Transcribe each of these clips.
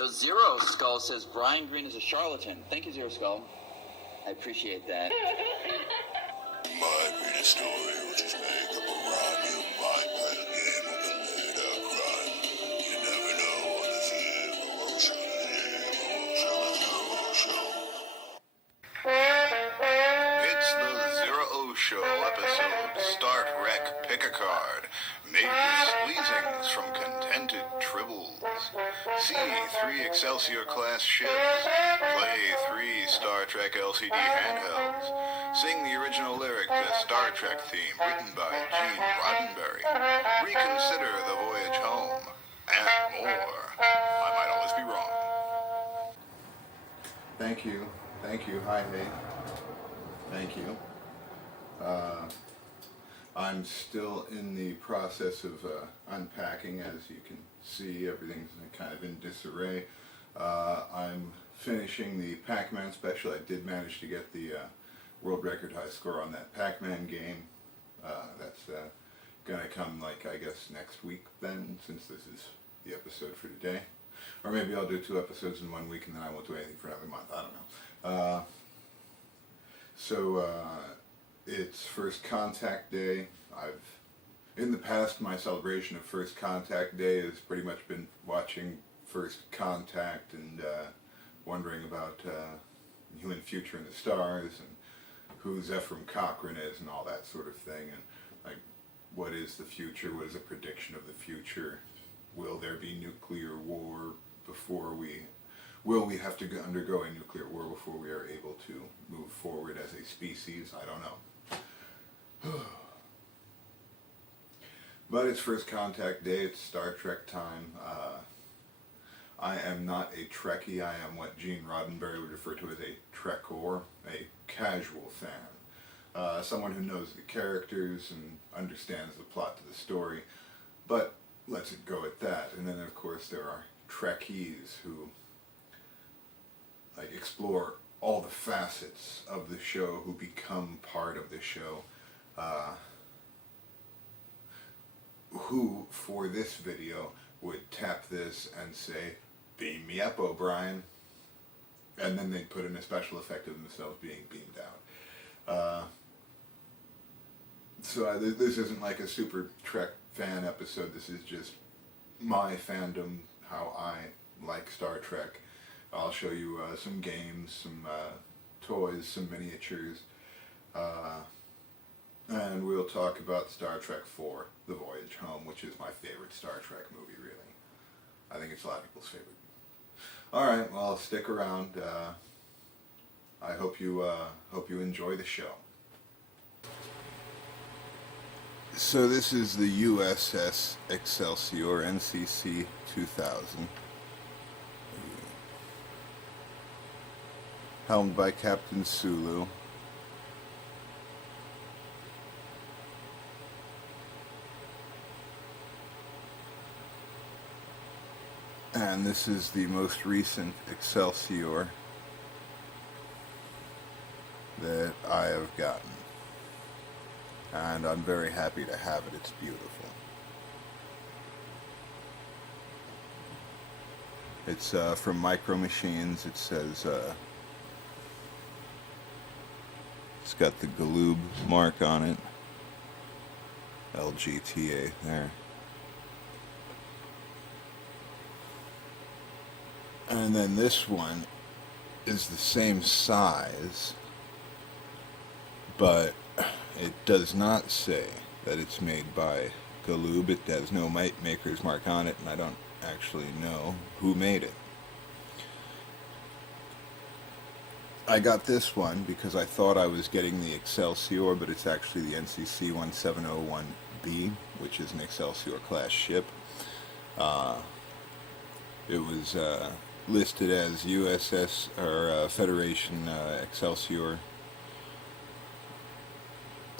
So Zero Skull says Brian Green is a charlatan. Thank you, Zero Skull. I appreciate that. My greatest story, which is make up a brand new mind-playing game of the murder crime. You never know what the ZERØ O Show, ZERØ O Show. It's the ZERØ O Show episode, Start Rec Pick a Card. Major squeezings from contented tribbles. See 3 Excelsior class ships. Play 3 Star Trek LCD handhelds. Sing the original lyric to Star Trek theme written by Roddenberry. Reconsider the voyage home. And more. I might always be wrong. Thank you. Thank you. Hi, hey. Thank you. I'm still in the process of unpacking. As you can see, everything's kind of in disarray. I'm finishing the Pac-Man special. I did manage to get the world record high score on that Pac-Man game. That's gonna come, like, I guess next week then, since this is the episode for today. Or maybe I'll do 2 episodes in 1 week and then I won't do anything for another month. I don't know. It's First Contact Day. In the past, my celebration of First Contact Day has pretty much been watching First Contact and wondering about human future in the stars and who Zephram Cochrane is and all that sort of thing. And like, what is the future? What is a prediction of the future? Will there be nuclear war before we... Will we have to undergo a nuclear war before we are able to move forward as a species? I don't know. But it's First Contact Day, it's Star Trek time. I am not a Trekkie, I am what Gene Roddenberry would refer to as a Trekkor, a casual fan. Someone who knows the characters and understands the plot to the story, but lets it go at that. And then of course there are Trekkies who like explore all the facets of the show, who become part of the show, who for this video would tap this and say, "Beam me up, O'Brien," and then they'd put in a special effect of themselves being beamed out. So this isn't like a Super Trek fan episode. This is just my fandom, how I like Star Trek. I'll show you some games, some toys, some miniatures, and we'll talk about Star Trek 4, The Voyage Home, which is my favorite Star Trek movie, really. I think it's a lot of people's favorite. Alright, well, stick around. I hope you enjoy the show. So this is the USS Excelsior, NCC 2000. Helmed by Captain Sulu. And this is the most recent Excelsior that I have gotten. And I'm very happy to have it. It's beautiful. It's from Micro Machines. It says... it's got the Galoob mark on it. LGTA there. And then this one is the same size, but it does not say that it's made by Galoob. It has no maker's mark on it, and I don't actually know who made it. I got this one because I thought I was getting the Excelsior, but it's actually the NCC 1701B, which is an Excelsior class ship. It was listed as USS or Federation Excelsior,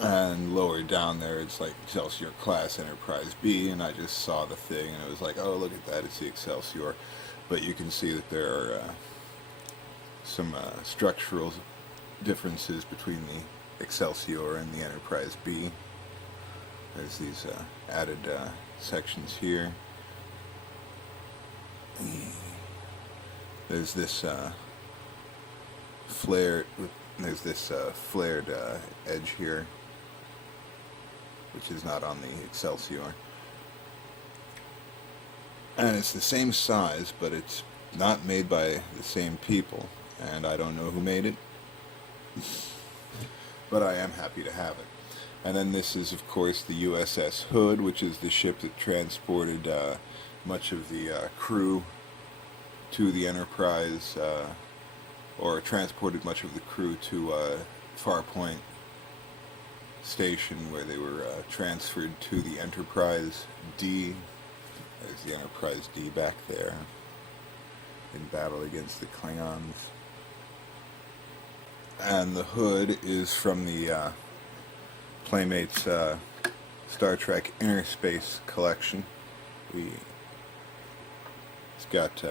and lower down there it's like Excelsior class Enterprise B, and I just saw the thing and it was like, oh, look at that, it's the Excelsior. But you can see that there are some structural differences between the Excelsior and the Enterprise B. There's these added sections here. there's this flared edge here, which is not on the Excelsior. And it's the same size, but it's not made by the same people, and I don't know who made it, but I am happy to have it. And then this is, of course, the USS Hood, which is the ship that transported much of the crew to the Enterprise, or transported much of the crew to Farpoint Station, where they were transferred to the Enterprise D. There's the Enterprise D back there in battle against the Klingons. And the Hood is from the Playmates Star Trek Inner Space collection. It's got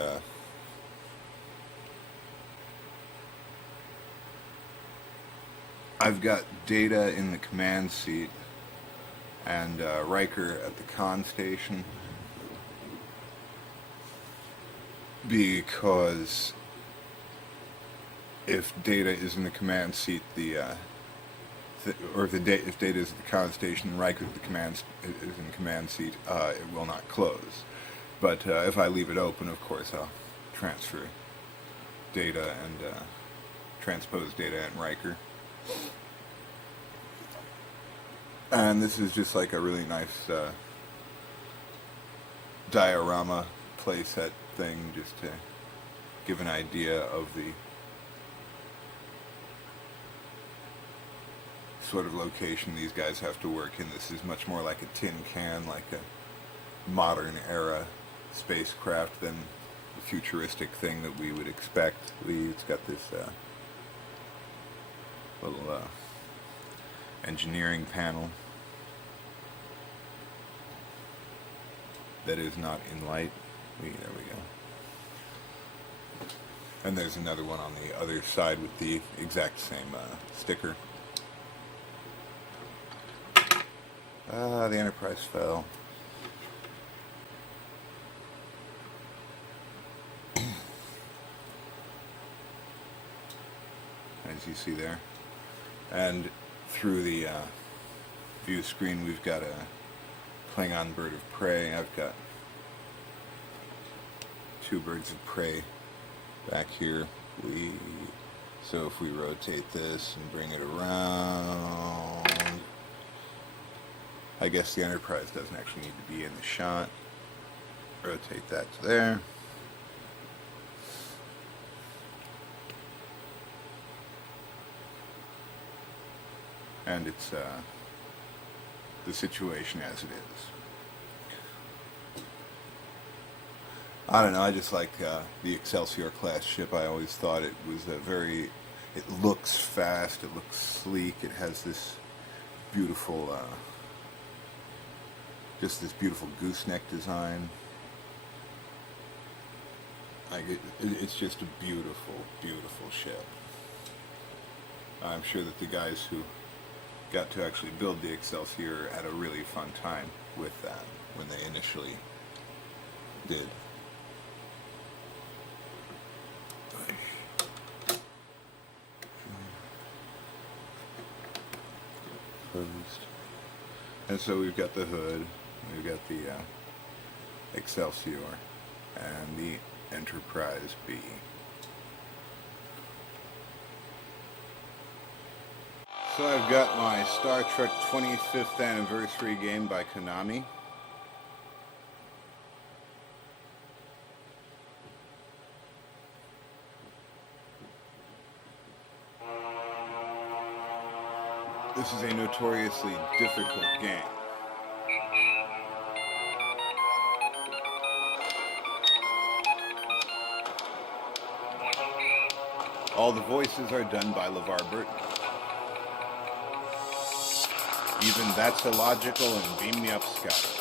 I've got Data in the command seat and Riker at the con station, because if Data is in the command seat, if Data is at the con station and Riker is in the command seat, it will not close. But if I leave it open, of course, I'll transfer Data and transpose Data and Riker. And this is just like a really nice diorama playset thing, just to give an idea of the sort of location these guys have to work in. This is much more like a tin can, like a modern era spacecraft than the futuristic thing that we would expect. It's got this little engineering panel that is not in light. There we go. And there's another one on the other side with the exact same sticker. The Enterprise fell. As you see there. And through the view screen, we've got a Klingon bird of prey. I've got two birds of prey back here. So if we rotate this and bring it around, I guess the Enterprise doesn't actually need to be in the shot. Rotate that to there. And it's the situation as it is. I don't know, I just like the Excelsior class ship. I always thought it was it looks fast, it looks sleek, it has this beautiful, just this beautiful gooseneck design. It's just a beautiful, beautiful ship. I'm sure that the guys who got to actually build the Excelsior had a really fun time with that when they initially did. Closed. And so we've got the Hood, we've got the Excelsior, and the Enterprise B. So I've got my Star Trek 25th anniversary game by Konami. This is a notoriously difficult game. All the voices are done by LeVar Burton. Even That's Illogical and Beam Me Up, Scott.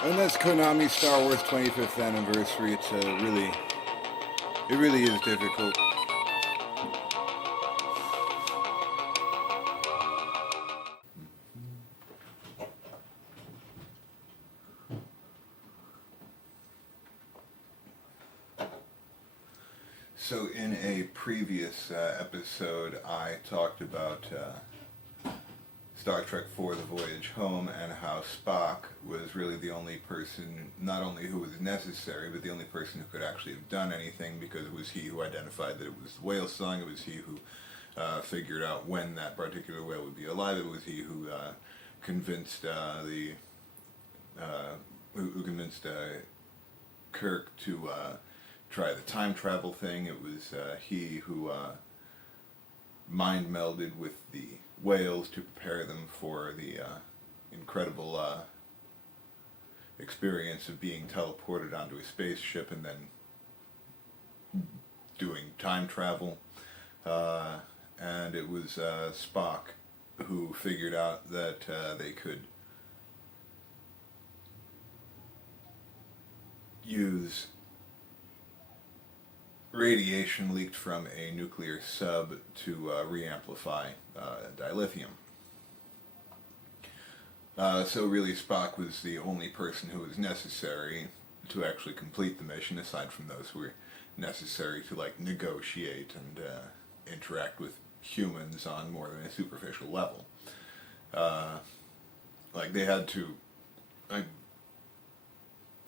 And that's Konami's Star Wars 25th anniversary. It's it really is difficult. So in a previous episode, I talked about Star Trek IV: The Voyage Home and how Spock was really the only person, not only who was necessary, but the only person who could actually have done anything, because it was he who identified that it was the whale song, it was he who figured out when that particular whale would be alive, it was he who convinced who convinced Kirk to try the time travel thing. It was he who mind melded with the whales to prepare them for the incredible experience of being teleported onto a spaceship and then doing time travel. And it was Spock who figured out that they could use radiation leaked from a nuclear sub to re-amplify dilithium. So really Spock was the only person who was necessary to actually complete the mission, aside from those who were necessary to like negotiate and interact with humans on more than a superficial level. Like they had to,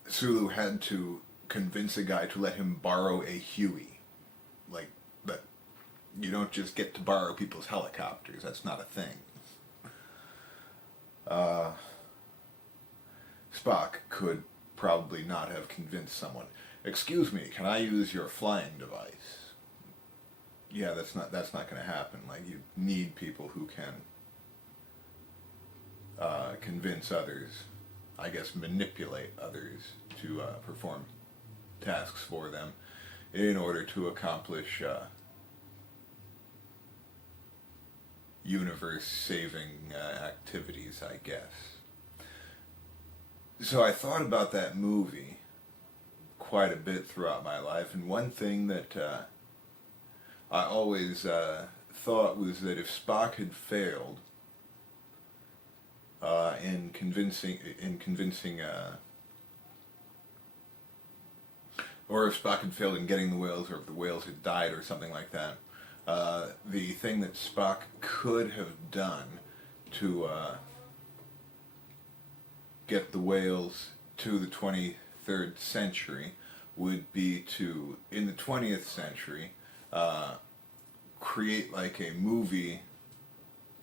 Sulu had to convince a guy to let him borrow a Huey. Like, but you don't just get to borrow people's helicopters. That's not a thing. Spock could probably not have convinced someone, "Excuse me, can I use your flying device?" Yeah, that's not going to happen. Like, you need people who can convince others, I guess manipulate others to perform tasks for them in order to accomplish universe-saving activities, I guess. So I thought about that movie quite a bit throughout my life, and one thing that I always thought was that if Spock had failed in convincing, or if Spock had failed in getting the whales, or if the whales had died, or something like that, the thing that Spock could have done to get the whales to the 23rd century would be to, in the 20th century, create like a movie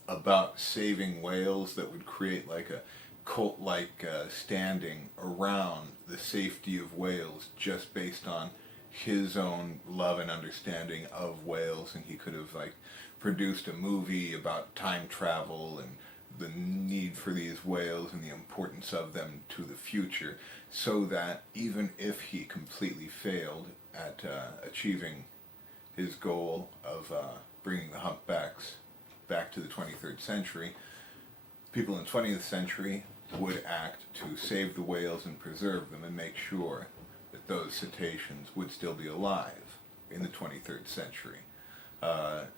about saving whales that would create like a cult-like standing around the safety of whales, just based on his own love and understanding of whales. And he could have like produced a movie about time travel and the need for these whales and the importance of them to the future, so that even if he completely failed at achieving his goal of bringing the humpbacks back to the 23rd century, people in the 20th century would act to save the whales and preserve them and make sure that those cetaceans would still be alive in the 23rd century,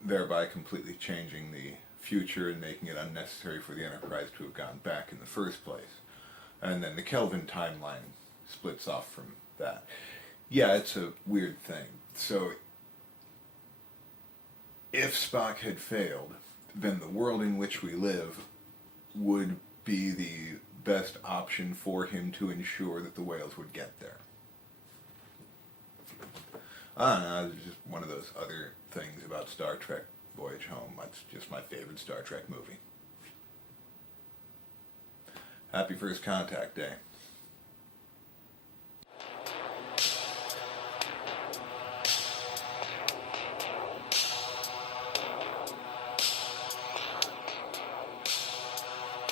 thereby completely changing the future and making it unnecessary for the Enterprise to have gone back in the first place. And then the Kelvin timeline splits off from that. Yeah, it's a weird thing. So if Spock had failed, then the world in which we live would be the best option for him to ensure that the whales would get there. I don't know, it's just one of those other things about Star Trek Voyage Home. That's just my favorite Star Trek movie. Happy First Contact Day.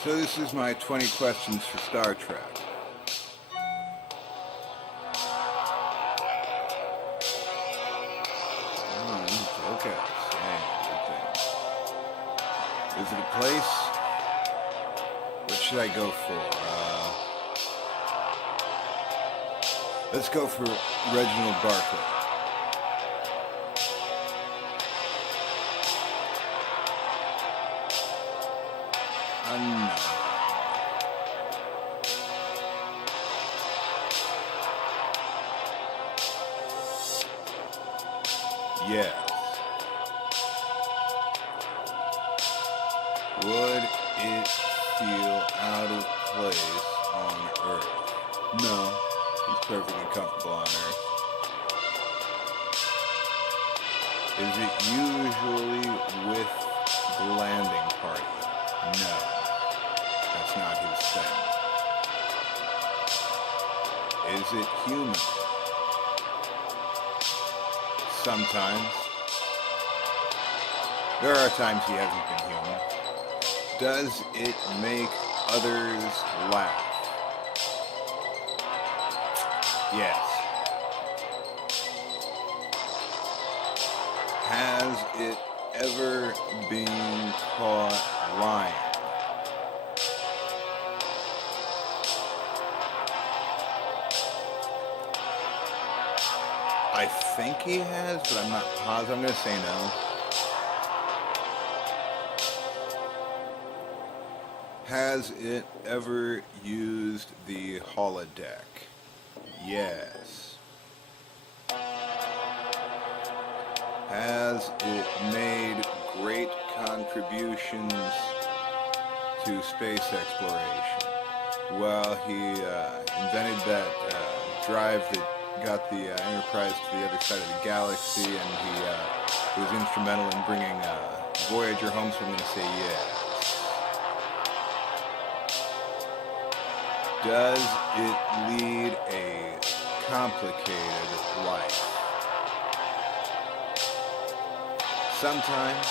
So this is my 20 questions for Star Trek. Okay. Is it a place? What should I go for? Let's go for Reginald Barclay. No. Yes. Would it feel out of place on Earth? No. He's perfectly comfortable on Earth. Is it usually with the landing party? No. That's not his thing. Is it human? Sometimes. There are times he hasn't been human. Does it make others laugh? Yes. Has it ever been caught lying? I think he has, but I'm not positive. I'm going to say no. Has it ever used the holodeck? Yes. Has it made great contributions to space exploration? Well, he invented that drive that got the Enterprise to the other side of the galaxy, and he was instrumental in bringing Voyager home, so I'm going to say yes. Does it lead a complicated life? Sometimes.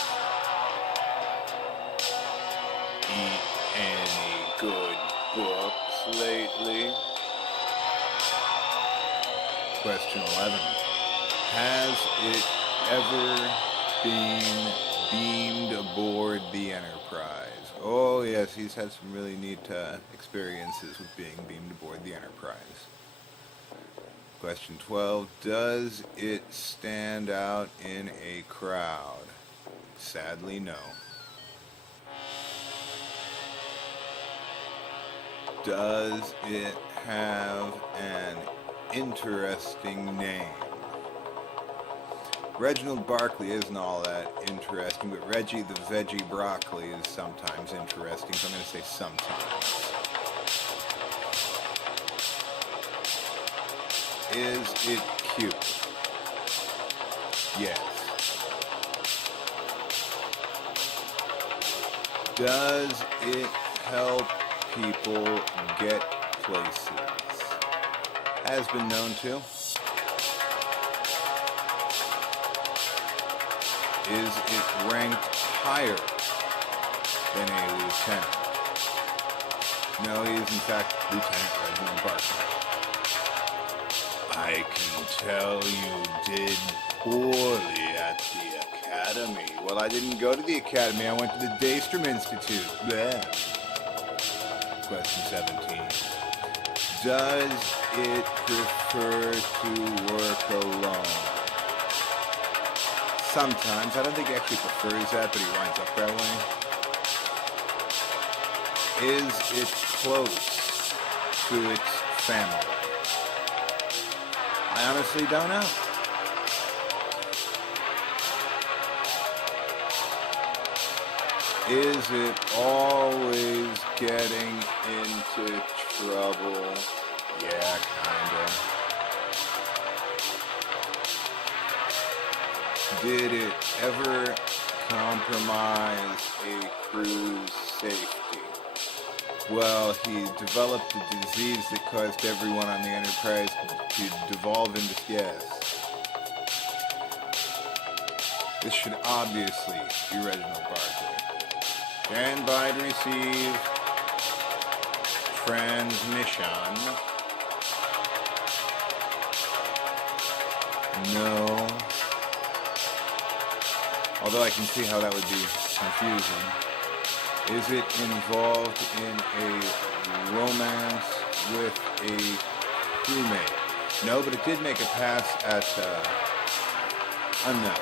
Eat any good books lately? Question 11. Has it ever been beamed aboard the Enterprise? Oh yes, he's had some really neat experiences with being beamed aboard the Enterprise. Question 12. Does it stand out in a crowd? Sadly, no. Does it have an interesting name? Reginald Barclay isn't all that interesting, but Reggie the Veggie Broccoli is sometimes interesting, so I'm going to say sometimes. Is it cute? Yes. Does it help people get places? Has been known to. Is it ranked higher than a lieutenant? No, he is in fact Lieutenant Reginald Barclay. I can tell you did poorly at the academy. Well, I didn't go to the academy. I went to the Daystrom Institute. Bleh. Question 17. Does it prefer to work alone? Sometimes. I don't think he actually prefers that, but he winds up that way. Is it close to its family? I honestly don't know. Is it always getting into trouble? Yeah, kinda. Did it ever compromise a crew's safety? Well, he developed a disease that caused everyone on the Enterprise to devolve into yes. This should obviously be Reginald Barclay. Stand by to receive transmission. No. Although I can see how that would be confusing. Is it involved in a romance with a crewmate? No, but it did make a pass at unknown.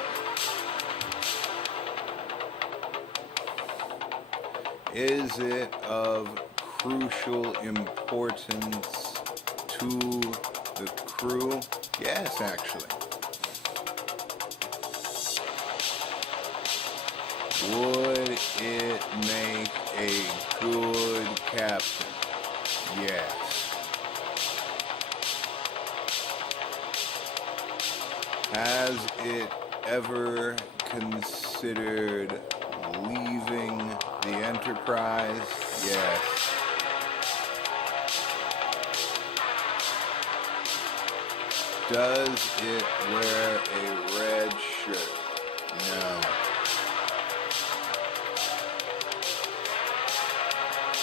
Is it of crucial importance to the crew? Yes, actually. Would it make a good captain? Yes. Has it ever considered leaving the Enterprise? Yes. Does it wear a red shirt? No.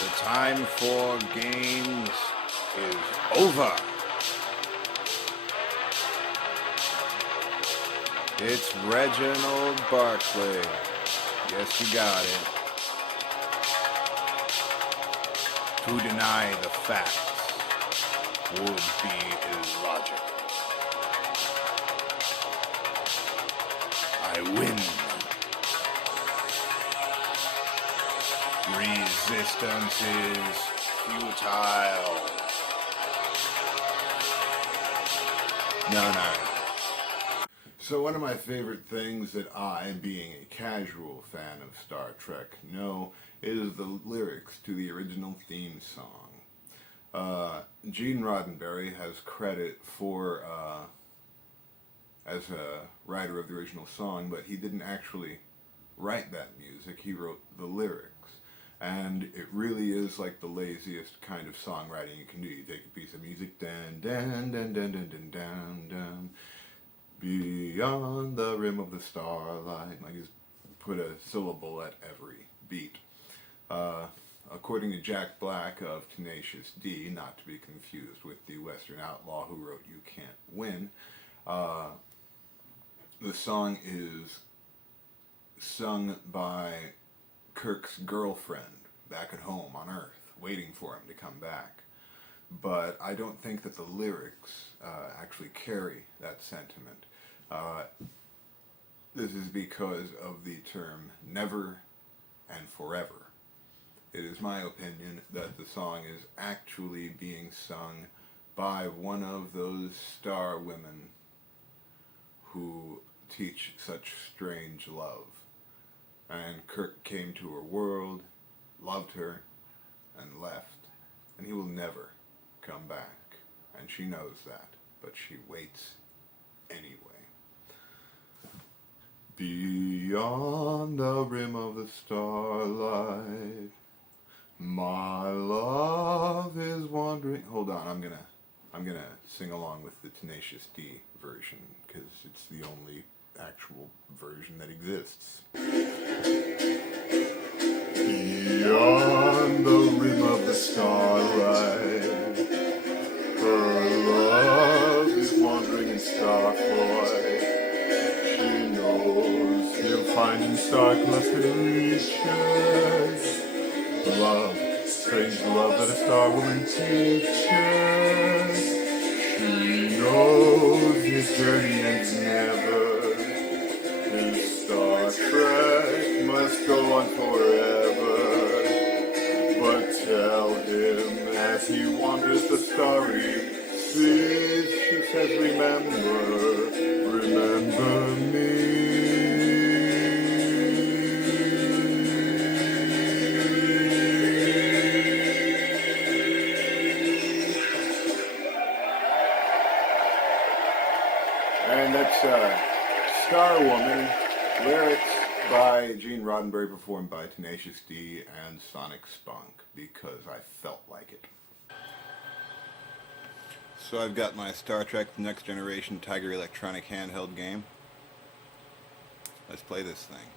The time for games is over. It's Reginald Barclay. Yes, you got it. To deny the facts would be illogical. I win. Resistance is futile. No. So one of my favorite things that I, being a casual fan of Star Trek, know is the lyrics to the original theme song. Gene Roddenberry has credit for as a writer of the original song, but he didn't actually write that music. He wrote the lyrics. And it really is like the laziest kind of songwriting you can do. You take a piece of music, dun dun dun dun dun dun dun dun, beyond the rim of the starlight. Like, just put a syllable at every beat. According to Jack Black of Tenacious D, not to be confused with the Western outlaw who wrote You Can't Win, the song is sung by Kirk's girlfriend back at home on Earth, waiting for him to come back. But I don't think that the lyrics actually carry that sentiment. This is because of the term never and forever. It is my opinion that the song is actually being sung by one of those star women who teach such strange love. And Kirk came to her world, loved her, and left. And he will never come back. And she knows that, but she waits anyway. Beyond the rim of the starlight, my love is wandering. Hold on, I'm gonna sing along with the Tenacious D version, because it's the only actual version that exists. Beyond the rim of the starlight, her love is wandering in starflight. She knows he'll find in stark lusted reaches love, strange love that a star woman teaches. She knows his journey ends never. His Star Trek must go on forever. But tell him as he wanders the starry seas, she says, remember me. And that's Star Woman, lyrics by Gene Roddenberry, performed by Tenacious D and Sonic Spunk, because I felt like it. So I've got my Star Trek The Next Generation Tiger electronic handheld game. Let's play this thing.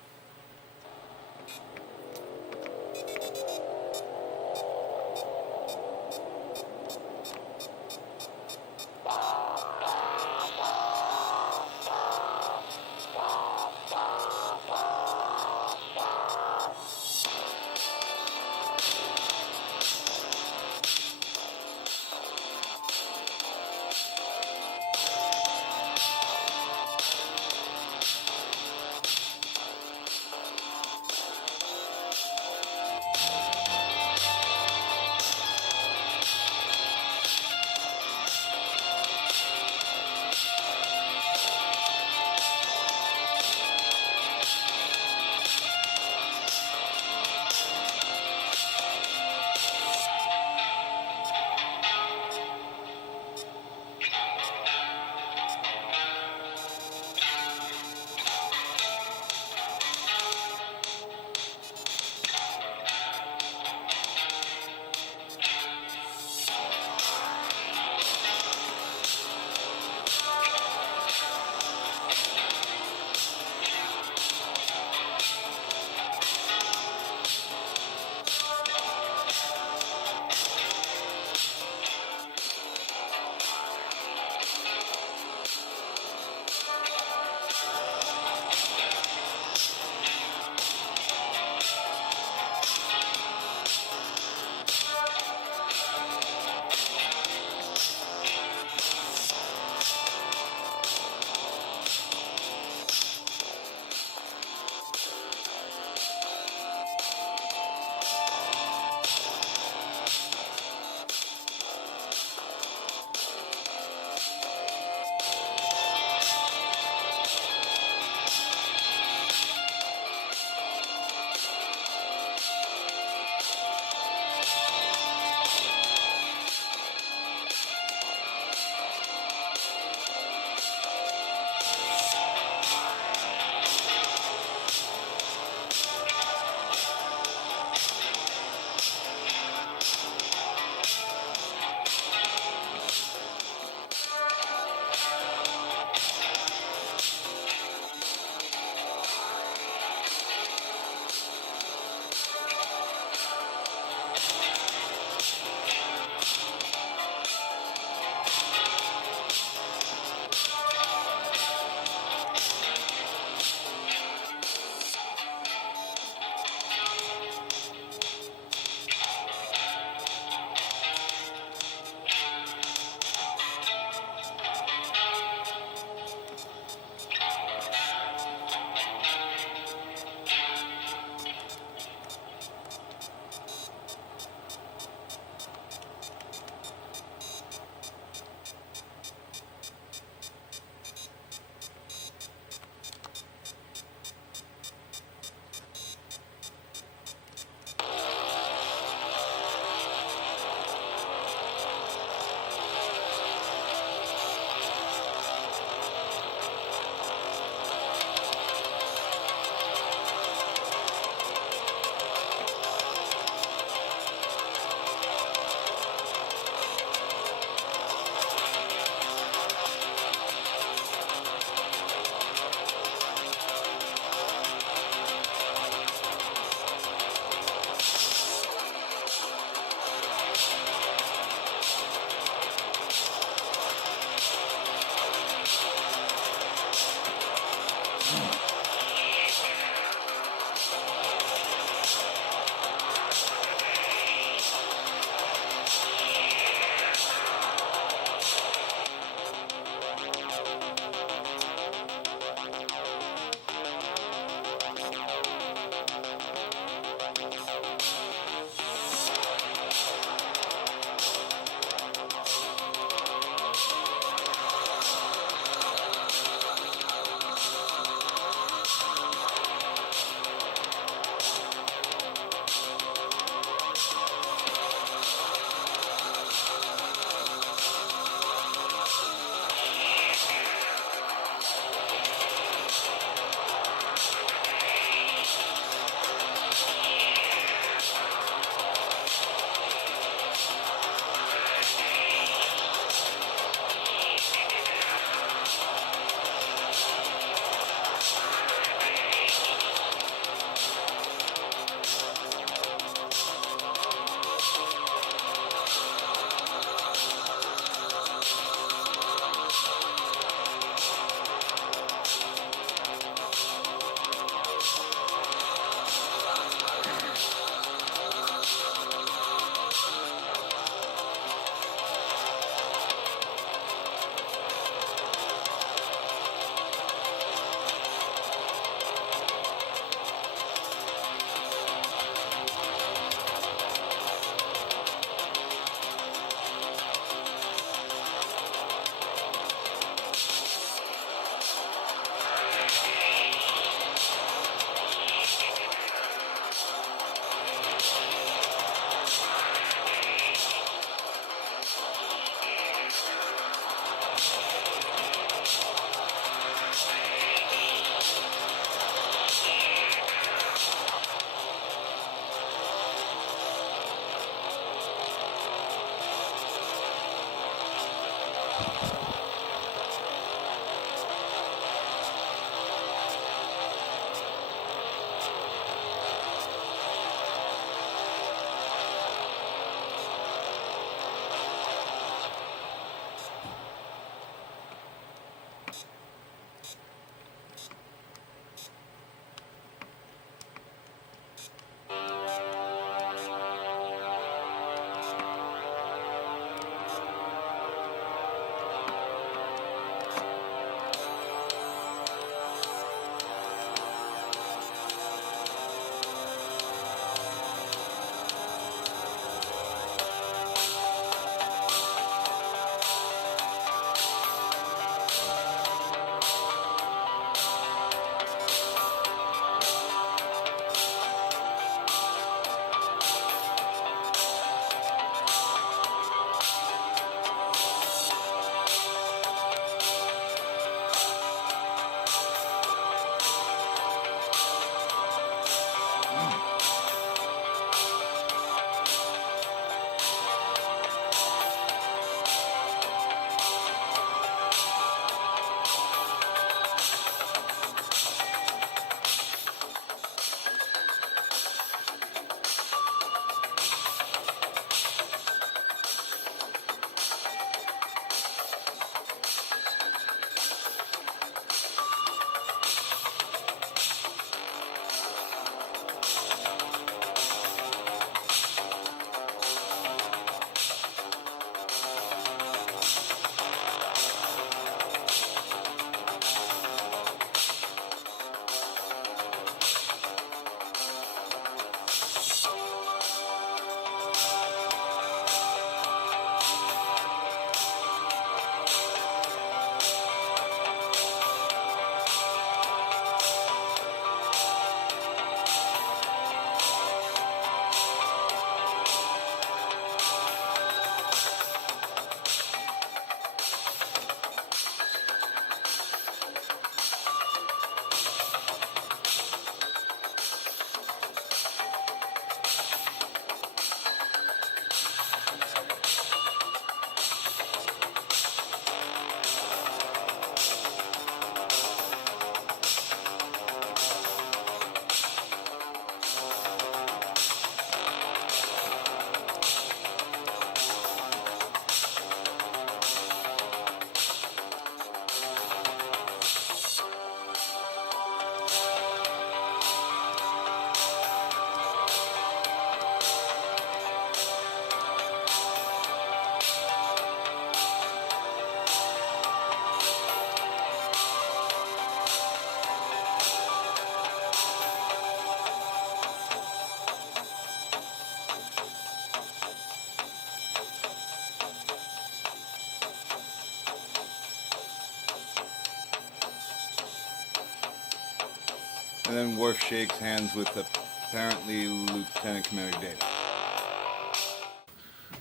And then Worf shakes hands with apparently Lieutenant Commander Data.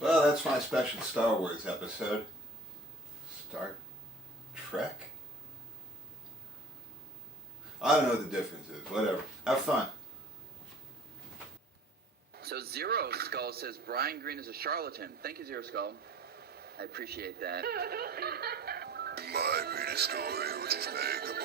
Well, that's my special Star Wars episode. Star Trek? I don't know what the difference is. Whatever. Have fun. So Zero Skull says Brian Green is a charlatan. Thank you, Zero Skull. I appreciate that. My read a story which is made of